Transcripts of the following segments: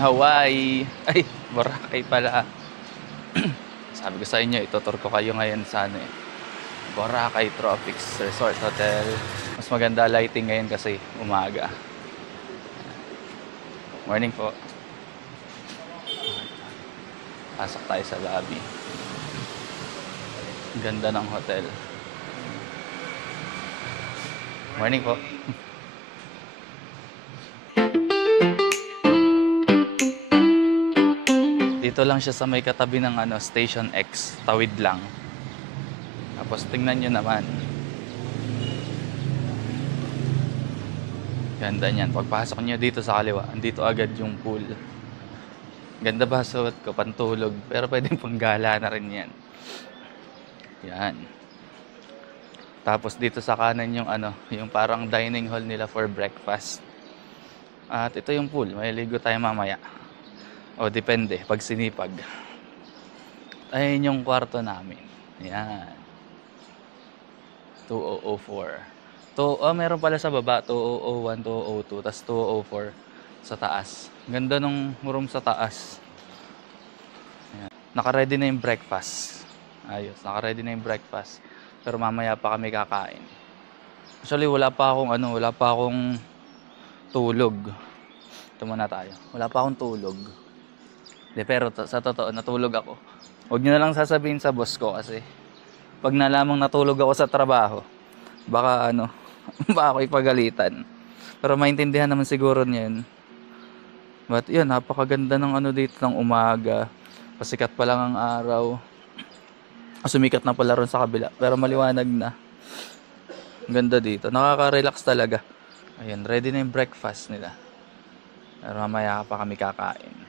Hawaii. Ay, Boracay pala. Sabi ko sa inyo, itutur ko kayo ngayon sa ano eh. Boracay Tropics Resort Hotel. Mas maganda lighting ngayon kasi umaga. Morning po. Pasok tayo sa lobby. Ganda ng hotel. Morning po. Dito lang siya sa may katabi ng Station X. Tawid lang. Tapos tingnan nyo naman. Ganda niyan. Pagpasok nyo dito sa kaliwa, andito agad yung pool. Ganda ba suot ko? Pantulog. Pero pwedeng panggala na rin yan. Yan. Tapos dito sa kanan yung yung parang dining hall nila for breakfast. At ito yung pool. May ligo tayo mamaya. O depende, pag sinipag. Ayun yung kwarto namin. Yan. 2004. Meron pala sa baba, 2001, 2002, tas 2004 sa taas. Ganda nung room sa taas. Yan. Naka-ready na yung breakfast. Ayos, naka-ready na yung breakfast. Pero mamaya pa kami kakain. Actually, wala pa akong tulog. Ito muna tayo. Wala pa akong tulog. Pero sa totoo, natulog ako. Huwag nyo na lang sasabihin sa boss ko kasi pag nalamang natulog ako sa trabaho, baka baka ako ipagalitan. Pero maintindihan naman siguro niyan. But yun, napakaganda ng dito ng umaga. Pasikat pa lang ang araw. Sumikat na pala ron sa kabila, pero maliwanag na. Ganda dito, nakaka-relax talaga. Ayan, ready na yung breakfast nila. Pero mamaya pa kami kakain.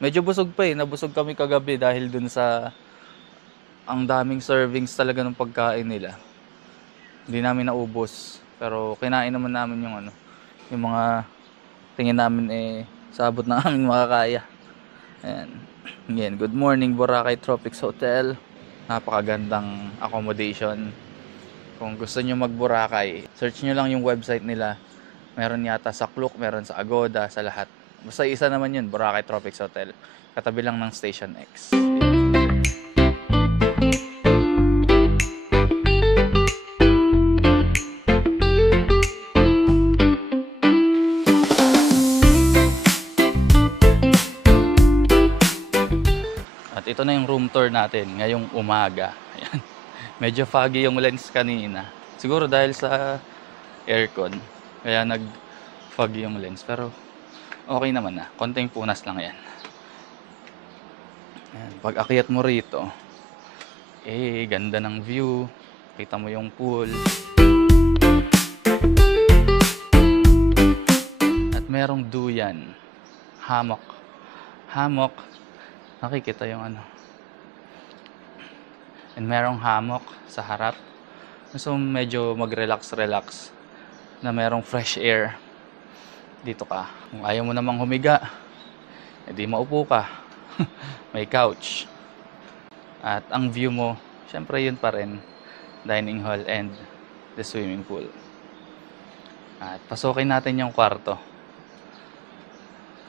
Medyo busog pa nabusog kami kagabi dahil dun sa ang daming servings talaga ng pagkain nila. Hindi namin naubos, pero kinain naman namin yung mga tingin namin sabot na aming makakaya. Ayan. Again, good morning Boracay Tropics Hotel. Napakagandang accommodation. Kung gusto nyo mag-Boracay, search nyo lang yung website nila. Meron yata sa Klook, meron sa Agoda, sa lahat. Basta isa naman yun, Boracay Tropics Hotel. Katabi lang ng Station X. Ito na yung room tour natin ngayong umaga. Ayan. Medyo foggy yung lens kanina. Siguro dahil sa aircon. Kaya nag-foggy yung lens. Pero okay naman na. Konting punas lang yan. Ayan. Pag akyat mo rito, ganda ng view. Kita mo yung pool. At merong duyan. Hammock. Nakikita yung And merong hammock sa harap. So medyo mag-relax na merong fresh air. Dito ka. Kung ayaw mo namang humiga, edi maupo ka. May couch. At ang view mo, syempre yun pa rin. Dining hall and the swimming pool. At pasukin natin yung kwarto.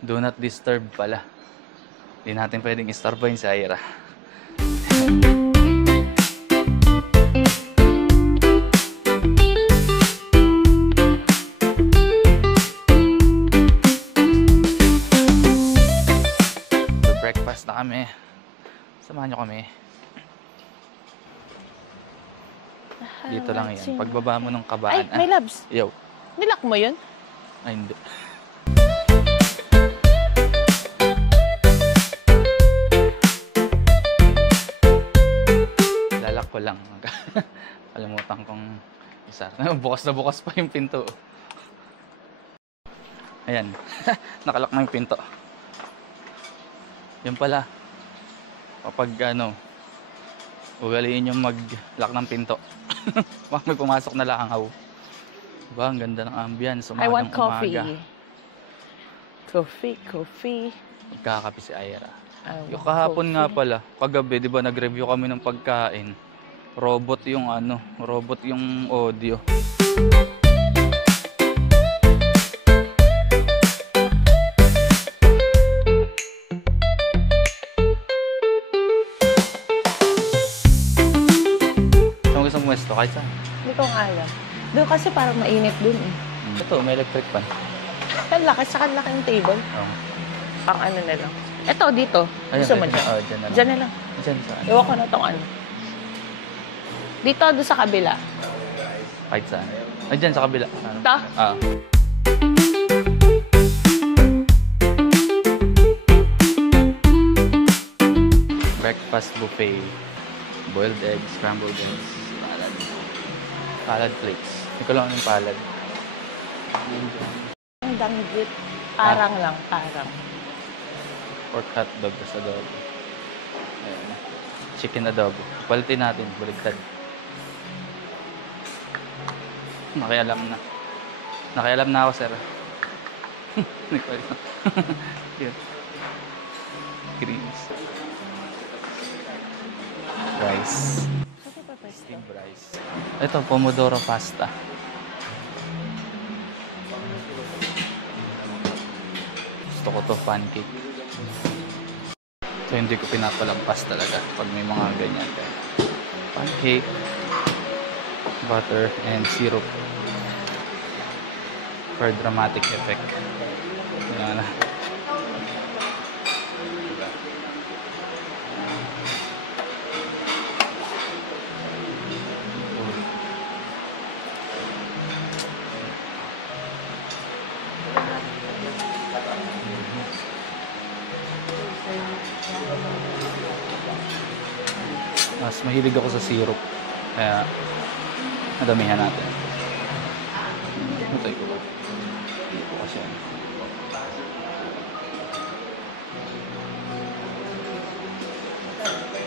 Do not disturb pala. Hindi natin pwedeng istorbohin si Aira. So, breakfast na kami. Samahan nyo kami. Dito lang yan. Pagbaba mo ng kabaan. Ay, my loves. Yo. Nilak mo yun? Ay, hindi. Ko lang. Kalimutan kong isa. Bukas na bukas pa yung pinto. Ayan. Nakalak na yung pinto. Yan pala. Kapag ugaliin yung mag-lock ng pinto. Baka may pumasok na langaw. Diba? Ang ganda ng ambience. I want coffee. Umaga. Coffee. Magkakape si Aira. Yung kahapon nga pala, kagabi, di ba nag-review kami ng pagkain. Robot yung audio. pumuesto? Kahit saan. Hindi ko nga alam. Doon kasi parang mainit dun eh. Ito, may electric fan. Ang laki, saka laki ng table. Oo. Pang ano na lang. Ito, dito. Gusto mo dyan? Dyan na lang. Dyan na lang. Dyan saan? Iwan ko na tong ano. Dito, doon sa kabila. Kahit saan. Ay, dyan sa kabila. Ito? Ah. Breakfast buffet. Boiled eggs, scrambled eggs, salad. Salad flakes. Hindi ko lang ano yung palad. Ang danggit. Parang lang, parang. Pork hotdog sa adobo. Ayan. Chicken adobo. Palitin natin, baligtad. Nakialam na. Nakialam na ako, sir. Nakialam. Yun. Greens. Rice. Steamed rice. Ito, pomodoro pasta. Gusto ko to pancake. So, hindi ko pinapalampas talaga pag may mga ganyan. Pancake, butter, and syrup for dramatic effect. Yan na. Mas mahilig ako sa syrup. Kaya, nadamihan natin. Matay ko ba? Hindi ko kasi.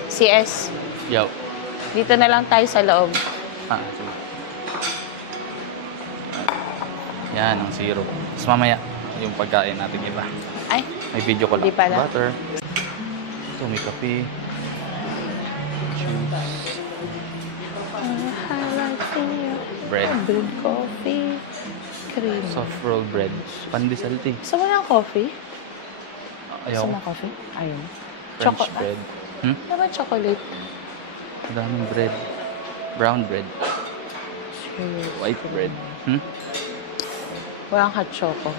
CS. Yaw. Dito na lang tayo sa loob. Sige. Yan, ang syrup. Tapos mamaya, yung pagkain natin iba. Ay, May video ko lang. Hindi pala. Butter. Ito, may kape. Juice. Bread. Brewed coffee. Cream. Soft roll bread. Pandesal tea. Gusto mo ng coffee? Ayaw. Gusto mo coffee? Ayun. French bread. Ano ba chocolate? Madaming bread. Brown bread. White bread. Walang hot choco.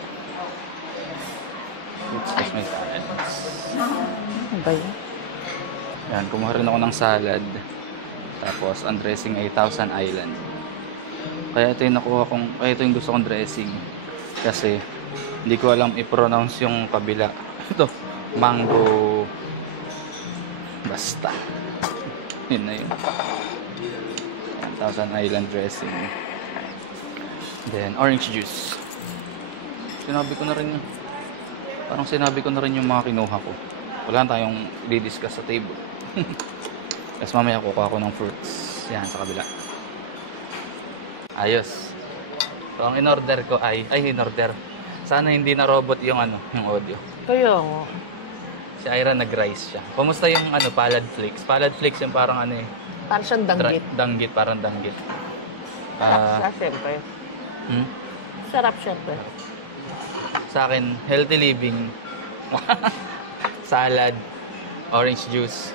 It's just my salad. Ano ba yun? Yan, kumuha rin ako ng salad. Tapos, ang dressing ay Thousand Island. Kaya ito yung nakuha kong, ito yung gusto kong dressing. Kasi, hindi ko alam i-pronounce yung kabila. Ito, mango. Basta. Yun na yun. Yan, Thousand Island dressing. Then, orange juice. Sinabi ko na rin yung, parang sinabi ko na rin yung mga kinuha ko. Wala tayong i-discuss sa table. Tapos mamaya kukuha ko ng fruits. Yan, sa kabila. Ayos. So, ang in-order ko in-order. Sana hindi na robot yung yung audio. Kaya nga. Si Ira nag-rice siya. Kumusta yung palad flakes? Palad flakes yung parang Parang siyang danggit. danggit, parang danggit. Sarap siya, syempre. Sarap, syempre. Sa akin, healthy living. Salad, orange juice,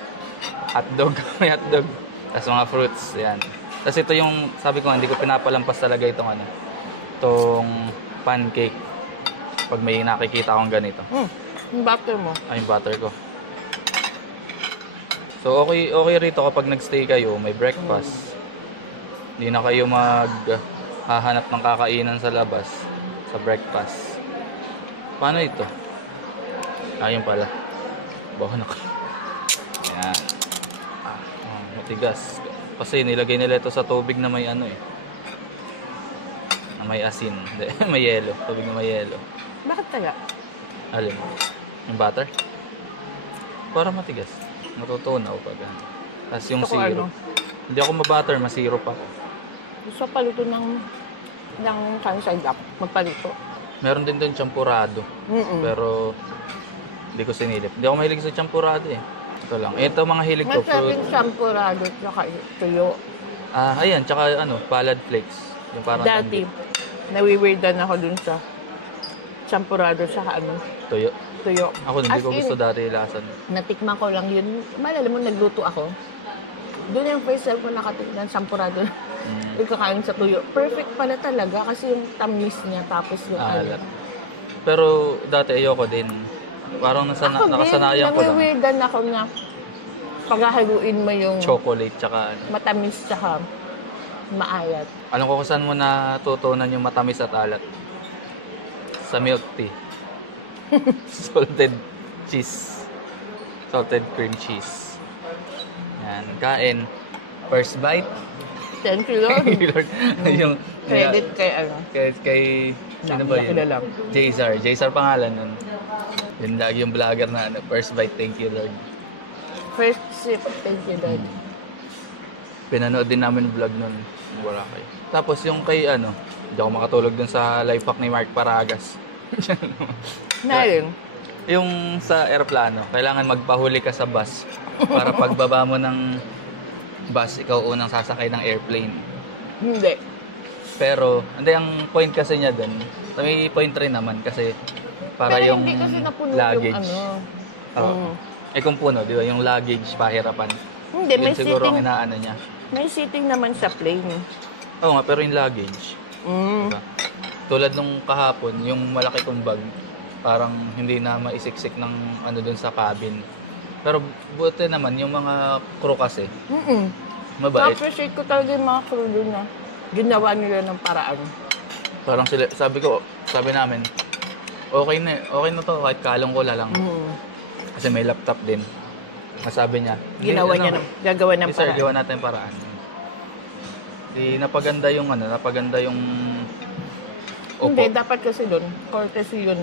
hotdog, may hotdog, tapos mga fruits, yan. Tapos ito yung, sabi ko, hindi ko pinapalampas talaga itong itong pancake pag may nakikita akong ganito. Yung butter mo. Ay, yung butter ko. So, okay rito kapag nagstay kayo, may breakfast. Hindi na kayo hahanap ng kakainan sa labas, sa breakfast. Paano ito? Ayun pala. Baho na ka. Ayan. Matigas. Kasi nilagay nila ito sa tubig na may na may asin. May yelo. Tubig na may yelo. Bakit kaya? Alin? Yung butter? Para matigas. Matutunaw pag Tapos yung Gusto ko syrup. Hindi ako mabutter, masirop ako. Gusto paluto ng side up. Magpaluto. Meron din doon champurado. Pero hindi ko sinilip. Hindi ako mahilig sa champurado eh. Ito lang. Ito mga hilig ko. Masarap champurado tsaka tuyo. Ayan, tsaka palad flakes. Yung parang Dati, nawiwirdan ako dun sa champurado tsaka tuyo. tuyo. Ako hindi As ko in, gusto dati ilasan. Natikman ko lang yun. Malala mo, nagluto ako. Doon yung first time ko nakatingnan, sampurado yung kakain sa tuyo. Perfect pala talaga kasi yung tamis niya tapos yung Alat. Pero dati ayoko din. Parang Ako din, nakasanayan ko lang. nawiwirdan ako na paghahaluin mo yung Chocolate tsaka ano. matamis tsaka maayat. Alam ko kung saan mo natutunan yung matamis at alat. Sa milk tea. Salted cheese. Salted cream cheese. Yan. Kain. First bite. Thank you, Lord. Lord. yung, Credit kay ano. kay sino ba yun? Kilala. Jaysar. Jaysar pangalan nun. Yun lagi yung vlogger na ano, first bite, thank you Lord. First sip, thank you, Lord. Pinanood din namin yung vlog nun. Wala kayo. Tapos yung kay ano, hindi ako makatulog dun sa life hack ni Mark Paragas. Naring. Yung sa aeroplano, kailangan magpahuli ka sa bus para pagbaba mo ng bus, ikaw unang sasakay ng airplane. Hindi. Pero, hindi, ang point kasi niya dun, may point rin naman kasi para Pero yung hindi kasi napuno luggage. yung ano. Oo. Eh kung puno, di ba, yung luggage, pahirapan. Hindi, Yun may siguro ang seating. inaano niya. May seating naman sa plane. Oo nga, pero yung luggage, Mm. diba? Tulad nung kahapon, yung malaki kong bag, parang hindi na maisiksik ng ano dun sa cabin. Pero buti naman, yung mga crew kasi, mabait. Na-appreciate ko talaga yung mga crew doon na ginawa nila ng paraan. Parang sila, sabi namin, okay na to, kahit kalong ko lang. Kasi may laptop din. Masabi niya, Ginawa niya gagawa ng sir, paraan. gawa natin paraan. Napaganda yung upo. Hindi, dapat kasi doon, courtesy yun.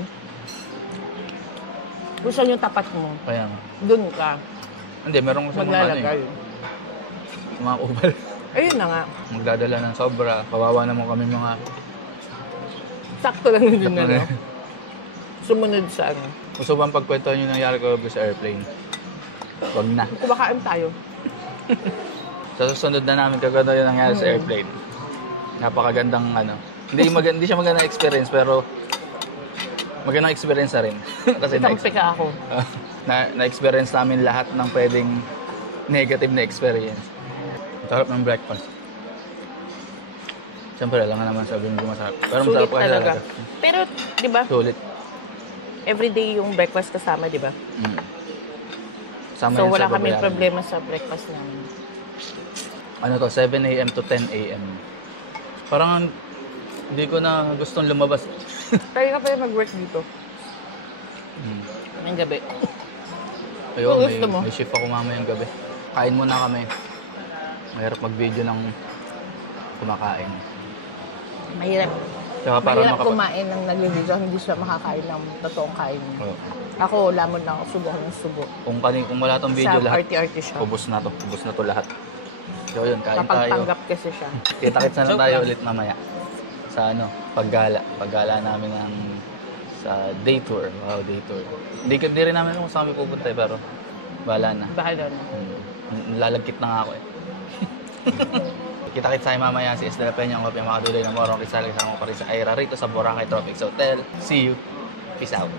Kung saan yung tapat mo, Kaya nga. doon ka Hindi, meron ko sa mga maglalagay. mga ubal. Ayun na nga. Magdadala ng sobra. Kawawa naman kami mga... Sakto lang yun din ano. Sumunod sa ano. Gusto bang pagkwentuhan yung nangyari ko sa airplane? Wag na. Kumakain tayo. Sa susunod na namin kaganda yung nangyari sa airplane. Napakagandang ano. Hindi siya magandang experience pero magandang experience na rin. Kasi Itampi ka ako. na-experience namin lahat ng pwedeng negative na experience. Sarap ng breakfast. Siyempre, alam nga naman sabihin ko masarap. Pero Sulit masarap kasi talaga. talaga. Pero, di ba, Sulit. everyday yung breakfast kasama, di ba? Mm. Sama So, yun sa wala kaming babayaran. problema sa breakfast namin. Ano to, 7 a.m. to 10 a.m. Parang hindi ko na gustong lumabas. Kaya ka pala mag-work dito. Mm. Ngayong gabi. Ayun, Kung gusto mo. may shift ako mamayang gabi. Kain muna kami. Mahirap mag-video ng kumakain. Mahirap. Tsaka para Mahirap kumain ng nag-video, hindi siya makakain ng totoong kain. Oo. Ako, lamon na ako, subo ng subo. Kung wala tong video Sa lahat, arty-arty siya. ubos na to lahat. So yun, kain Kapag tayo. tanggap kasi siya. Kita-kits na lang tayo ulit mamaya. Sa paggala namin ng sa day tour. Wow, day tour. Hindi rin namin kung saan kami pupunta pero bahala na. Bahala na. Lalagkit na nga ako eh. Kita-kits tayo mamaya si Estela Peña, ang kopya mga dulay ng Morong Rizal, kasama ko pa rin sa Aira rito sa Boracay Tropics Hotel. See you. Peace out.